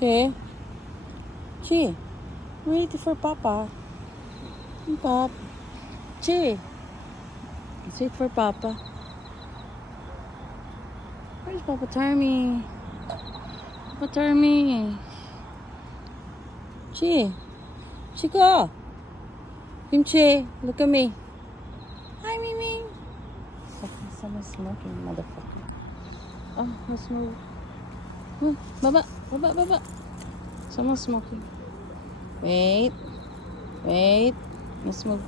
Chi? Chi? Wait for Papa. Hey, Pop. Chi? Let's wait for Papa. Where's Papa Tarmy? Papa Tarmy. Chi? Chico? Kimchi, look at me. Hi, Mimi. Someone's smoking, motherfucker. Oh, let's move. Move. Baba, baba, baba. Someone's smoking. Wait. Wait. Let's move.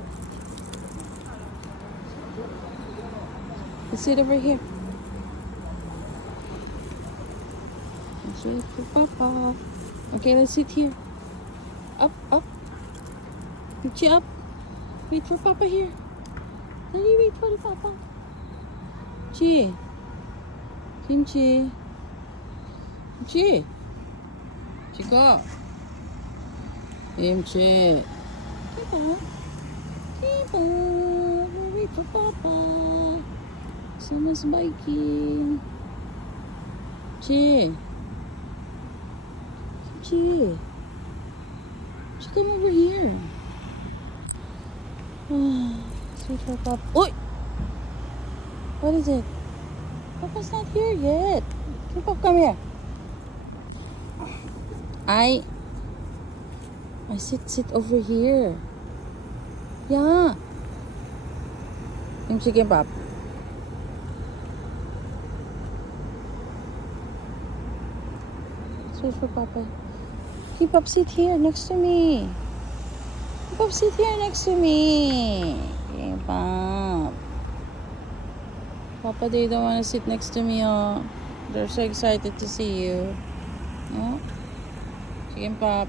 Let's sit over here. Let's wait for Papa. Okay, let's sit here. Up, up. Kimchi up. Wait for Papa here. Dali, wait for Papa. Chi. Kimchi. Kimchi. Chico. Kimchi. Chico. Chico. Wait for Papa. Someone's biking. Chi. Chi. Chi, come over here. Let's wait for Papa. Oi! What is it? Papa's not here yet. Papa, come here. I sit over here. Yeah. Yung chicken pop. Let's wait for Papa. Keep up, sit here next to me. Keep up, sit here next to me. Okay, Pop. Papa, they don't want to sit next to me, oh. They're so excited to see you. Oh. Chicken Pop.